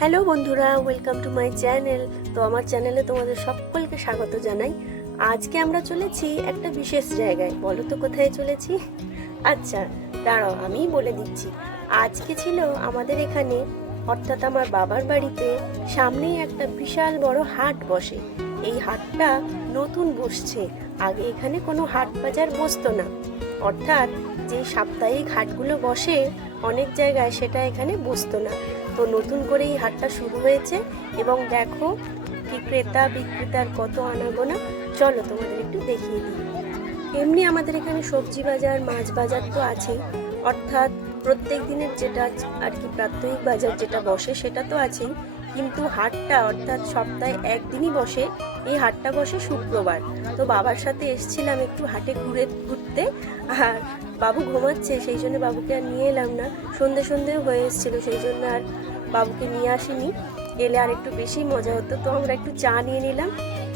Hello বন্ধুরা, welcome to my channel. তো আমার চ্যানেলে তোমাদের সকলকে স্বাগত জানাই। আজকে আমরা চলেছি একটা বিশেষ জায়গায়। বলো তো কোথায় চলেছি? আচ্ছা, দাঁড়াও আমিই বলে দিচ্ছি। আজকে ছিল আমাদের এখানে, অর্থাৎ আমার বাবার বাড়িতে সামনেই একটা বিশাল বড় হাট বসে। এই হাটটা নতুন বসছে। আগে এখানে কোনো হাট বাজার বসতো না, অর্থাৎ যে সাপ্তাহিক হাটগুলো বসে অনেক জায়গায়, সেটা এখানে বসতো না। তো নতুন করে এই হাটটা শুরু হয়েছে এবং দেখো কি ক্রেতা বিক্রেতার কত আনাগোনা। চলো তোমাদের একটু দেখিয়ে দিই। এমনি আমাদের এখানে সবজি বাজার, মাছ বাজার তো আছেই, অর্থাৎ প্রত্যেক দিনের যেটা আর কি প্রাত্যহিক বাজার যেটা বসে সেটা তো আছেই, কিন্তু হাটটা অর্থাৎ সপ্তাহে একদিনই বসে। এই হাটটা বসে শুক্রবার। তো বাবার সাথে এসছিলাম একটু হাটে ঘুরতে, আর বাবু ঘুমাচ্ছে, সেই জন্য বাবুকে আর নিয়ে এলাম না। সন্ধে সন্ধেও হয়ে এসেছিলো, সেই জন্য আর বাবুকে নিয়ে আসিনি। এলে আর একটু বেশি মজা হতো। তো আমরা একটু চা নিয়ে নিলাম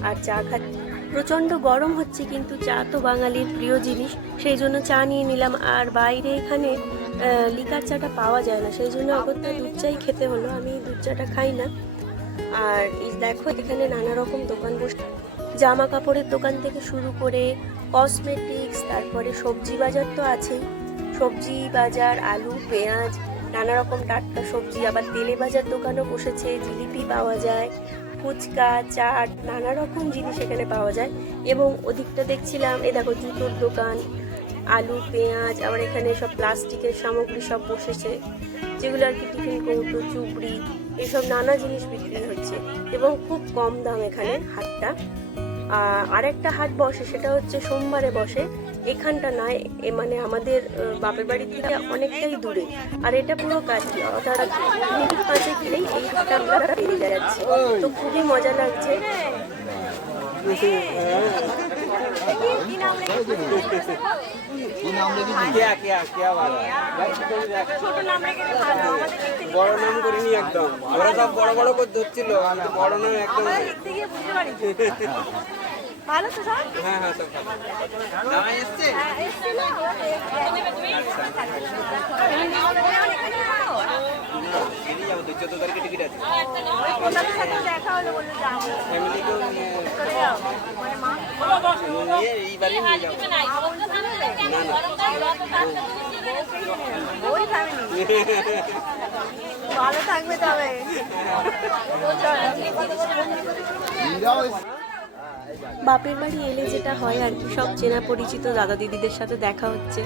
আর চা খাচ্ছি। প্রচণ্ড গরম হচ্ছে, কিন্তু চা তো বাঙালির প্রিয় জিনিস, সেই জন্য চা নিয়ে নিলাম। আর বাইরে এখানে লিকার চাটা পাওয়া যায় না, সেই জন্য অগত্যা দুধ চাই খেতে হলো। আমি দুধ চাটা খাই না। আর এই দেখো এখানে নানা রকম দোকান বসে, জামা কাপড়ের দোকান থেকে শুরু করে কসমেটিক্স, তারপরে সবজি বাজার তো আছেই। সবজি বাজার, আলু, পেঁয়াজ, নানা রকম টাটকা সবজি। আবার তেলে বাজার দোকানও বসেছে, জিলিপি পাওয়া যায়, ফুচকা, চাট, নানা রকম জিনিস এখানে পাওয়া যায়। এবং ওদিকটা দেখছিলাম, এই দেখো জুতোর দোকান, আলু, পেঁয়াজ, আবার এখানে সব প্লাস্টিকের সামগ্রী সব বসেছে, যেগুলো আর কি টিফিন কৌটো, চুবড়ি, এইসব নানা জিনিস বিক্রি হচ্ছে এবং খুব কম দাম এখানে হাটটা। আরেকটা হাট বসে, সেটা হচ্ছে সোমবারে বসে। এখানটা নয়, মানে আমাদের বাপের বাড়ি থেকে অনেকটাই দূরে, আর এটা পুরো কাছে, অর্থাৎ মিনিট 5 গেলেই এই হাটটা আমরা পেরিয়ে যাচ্ছি। তো খুবই মজা লাগছে। বড় নাম করিনি একদম, ওরা সব বড় বড় করে ধরছিল, বড় নাম একদম। ভালো তো সব? হ্যাঁ হ্যাঁ, সব ভালো এসছে। যাবো তো 14 তারিখে টিকিট আছে। দেখা হলো, বললো যাবো। ফ্যামিলিকেও নিয়ে এইবারই নিয়ে যাবো। না না, ওই ফ্যামিলি ভালো থাকবে তবে। বাপের বাড়ি এলে যেটা হয় আর কি, সব চেনা পরিচিত দাদা দিদিদের সাথে দেখা হচ্ছে,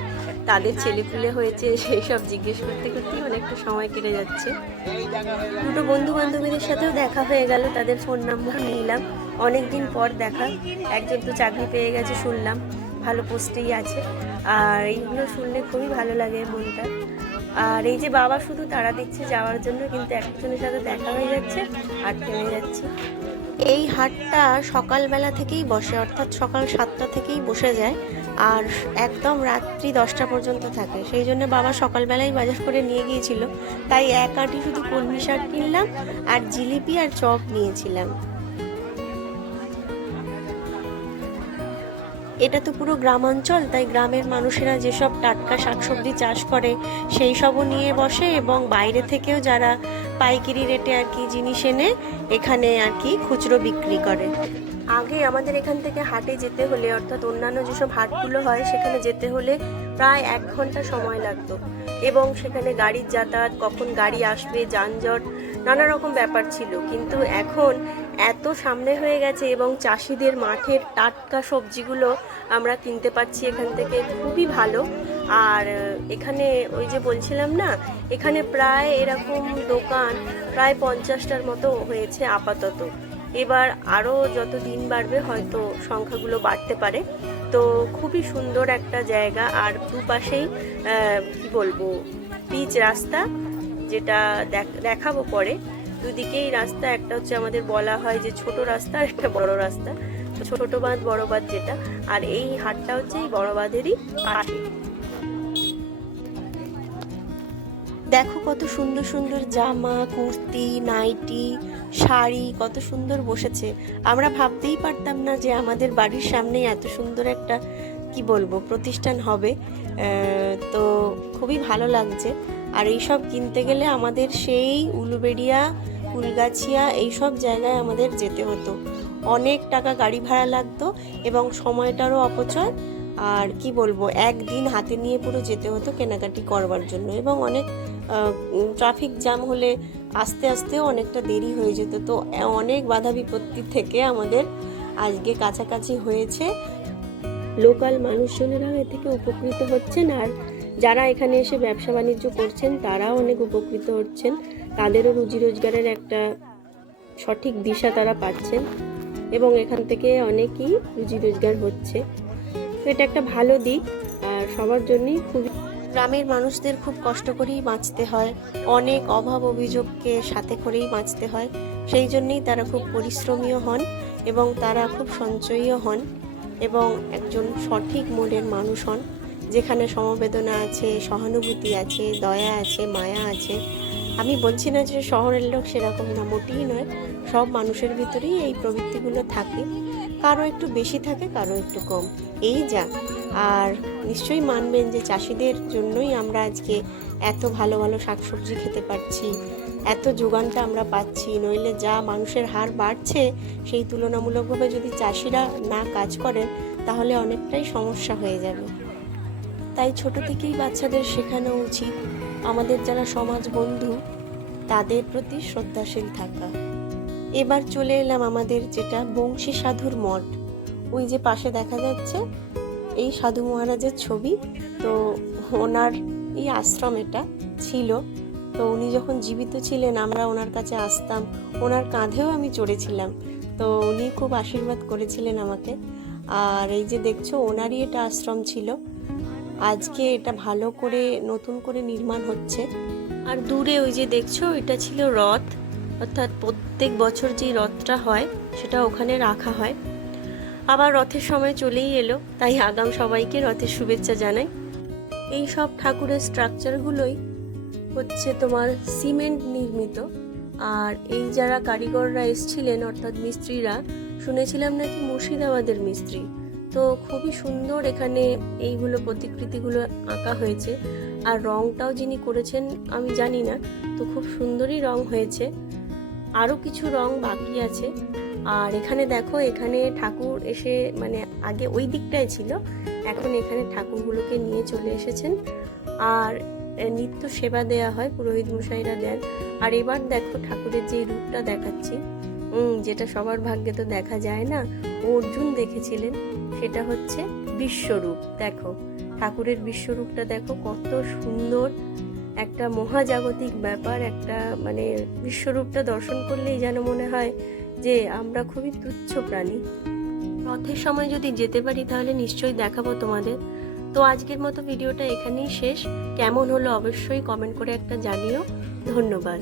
তাদের ছেলেপুলে হয়েছে, সেই সব জিজ্ঞেস করতে করতেই অনেকটা সময় কেটে যাচ্ছে। দুটো বন্ধু বান্ধবীদের সাথেও দেখা হয়ে গেল, তাদের ফোন নাম্বার নিলাম। অনেক দিন পর দেখা। একজন তো চাকরি পেয়ে গেছে শুনলাম, ভালো পোস্টেই আছে। আর এইগুলো শুনলে খুবই ভালো লাগে মনটা। আর এই যে বাবা শুধু তারা দিচ্ছে যাওয়ার জন্য, কিন্তু একজনের সাথে দেখা হয়ে যাচ্ছে আর থেমে যাচ্ছে। এই হাটটা সকালবেলা থেকেই বসে, অর্থাৎ সকাল 7টা থেকেই বসে যায় আর একদম রাত্রি 10টা পর্যন্ত থাকে। সেই জন্য বাবা সকালবেলাই বাজার করে নিয়ে গিয়েছিল, তাই এক আঁটি শুধু কলমি শাক কিনলাম আর জিলিপি আর চপ নিয়েছিলাম। এটা তো পুরো গ্রামাঞ্চল, তাই গ্রামের মানুষেরা যেসব টাটকা শাকসবজি চাষ করে সেই সবও নিয়ে বসে, এবং বাইরে থেকেও যারা পাইকারি রেটে আর কি জিনিস এনে এখানে আর কি খুচরো বিক্রি করে। আগে আমাদের এখান থেকে হাটে যেতে হলে, অর্থাৎ অন্যান্য যেসব হাটগুলো হয় সেখানে যেতে হলে প্রায় 1 ঘন্টা সময় লাগতো, এবং সেখানে গাড়ির যাতায়াত, কখন গাড়ি আসবে, যানজট, নানা রকম ব্যাপার ছিল। কিন্তু এখন এত সামনে হয়ে গেছে এবং চাষিদের মাঠের টাটকা সবজিগুলো আমরা কিনতে পাচ্ছি এখান থেকে, খুবই ভালো। আর এখানে ওই যে বলছিলাম না, এখানে প্রায় এরকম দোকান প্রায় 50টার মতো হয়েছে আপাতত। এবার আরও যত দিন বাড়বে হয়তো সংখ্যাগুলো বাড়তে পারে। তো খুবই সুন্দর একটা জায়গা। আর দুপাশেই কি বলবো, পিচ রাস্তা, যেটা দেখাবো পরে। দুদিকেই রাস্তা, একটা হচ্ছে আমাদের বলা হয় যে ছোট রাস্তা, আর একটা বড় রাস্তা, ছোট বাঁধ বড় বাঁধ যেটা। আর এই হাটটা হচ্ছে এই বড় বাঁধেরই পাশে। দেখো কত সুন্দর সুন্দর জামা, কুর্তি, নাইটি, শাড়ি কত সুন্দর বসেছে। আমরা ভাবতেই পারতাম না যে আমাদের বাড়ির সামনে এত সুন্দর একটা কি বলবো প্রতিষ্ঠান হবে। তো খুবই ভালো লাগছে। আর এইসব কিনতে গেলে আমাদের সেই উলুবেড়িয়া ফুলগাছিয়া এই সব জায়গায় আমাদের যেতে হতো। অনেক টাকা গাড়ি ভাড়া লাগতো এবং সময়টারও অপচয়। আর কি বলবো, একদিন হাতে নিয়ে পুরো যেতে হতো কেনাকাটি করবার জন্য, এবং অনেক ট্রাফিক জ্যাম হলে আস্তে আস্তেও অনেকটা দেরি হয়ে যেত। তো অনেক বাধা বিপত্তি থেকে আমাদের আজকে কাছাকাছি হয়েছে। লোকাল মানুষজনেরাও এ থেকে উপকৃত হচ্ছেন, আর যারা এখানে এসে ব্যবসা বাণিজ্য করছেন তারাও অনেক উপকৃত হচ্ছেন। তাদেরও রুজি রোজগারের একটা সঠিক দিশা তারা পাচ্ছেন এবং এখান থেকে অনেকই রুজি রোজগার হচ্ছে। তো এটা একটা ভালো দিক, আর সবার জন্যই খুবই। গ্রামের মানুষদের খুব কষ্ট করেই বাঁচতে হয়, অনেক অভাব অভিযোগকে সাথে করেই বাঁচতে হয়। সেই জন্যই তারা খুব পরিশ্রমীও হন এবং তারা খুব সঞ্চয়ীও হন এবং একজন সঠিক মনের মানুষ হন, যেখানে সমবেদনা আছে, সহানুভূতি আছে, দয়া আছে, মায়া আছে। আমি বলছি না যে শহরের লোক সেরকম না, মোটেই নয়। সব মানুষের ভিতরেই এই প্রবৃত্তিগুলো থাকে, কারো একটু বেশি থাকে, কারো একটু কম, এই যা। আর নিশ্চয়ই মানবেন যে চাষিদের জন্যই আমরা আজকে এত ভালো ভালো শাকসবজি খেতে পারছি, এত যোগানটা আমরা পাচ্ছি। নইলে যা মানুষের হার বাড়ছে, সেই তুলনামূলকভাবে যদি চাষিরা না কাজ করেন তাহলে অনেকটাই সমস্যা হয়ে যাবে। তাই ছোট থেকেই বাচ্চাদের শেখানো উচিত আমাদের যারা সমাজ বন্ধু তাদের প্রতি শ্রদ্ধাশীল থাকা। এবার চলে এলাম আমাদের যেটা বংশী সাধুর মঠ। ওই যে পাশে দেখা যাচ্ছে এই সাধু মহারাজের ছবি। তো ওনার এই আশ্রম এটা ছিল। তো উনি যখন জীবিত ছিলেন আমরা ওনার কাছে আসতাম, ওনার কাঁধেও আমি চড়েছিলাম। তো উনি খুব আশীর্বাদ করেছিলেন আমাকে। আর এই যে দেখছো ওনারই এটা আশ্রম ছিল। আজকে এটা ভালো করে নতুন করে নির্মাণ হচ্ছে। আর দূরে ওই যে দেখছো এটা ছিল রথ, অর্থাৎ প্রত্যেক বছর যে রথটা হয় সেটা ওখানে রাখা হয়। আবার রথের সময় চলেই এলো, তাই আগাম সবাইকে রথের শুভেচ্ছা জানাই। এই সব ঠাকুরের স্ট্রাকচারগুলোই হচ্ছে তোমার সিমেন্ট নির্মিত। আর এই যারা কারিগররা এসছিলেন অর্থাৎ মিস্ত্রিরা, শুনেছিলাম নাকি মুর্শিদাবাদের মিস্ত্রি। তো খুবই সুন্দর এখানে এইগুলো প্রতিকৃতিগুলো আঁকা হয়েছে। আর রংটাও যিনি করেছেন আমি জানি না, তো খুব সুন্দরই রং হয়েছে। আরও কিছু রং বাকি আছে। আর এখানে দেখো, এখানে ঠাকুর এসে মানে আগে ওই দিকটায় ছিল, এখন এখানে ঠাকুরগুলোকে নিয়ে চলে এসেছেন। আর নিত্য সেবা দেয়া হয়, পুরোহিত মশাইরা দেন। আর এবার দেখো ঠাকুরের যে রূপটা দেখাচ্ছি, যেটা সবার ভাগ্যে তো দেখা যায় না, অর্জুন দেখেছিলেন, সেটা হচ্ছে বিশ্বরূপ। দেখো ঠাকুরের বিশ্বরূপটা দেখো কত সুন্দর, একটা মহাজাগতিক ব্যাপার। একটা মানে বিশ্বরূপটা দর্শন করলেই যেন মনে হয় যে আমরা খুবই তুচ্ছ প্রাণী। রথের সময় যদি যেতে পারি তাহলে নিশ্চয়ই দেখাবো তোমাদের। তো আজকের মতো ভিডিওটা এখানেই শেষ। কেমন হলো অবশ্যই কমেন্ট করে একটা জানিও। ধন্যবাদ।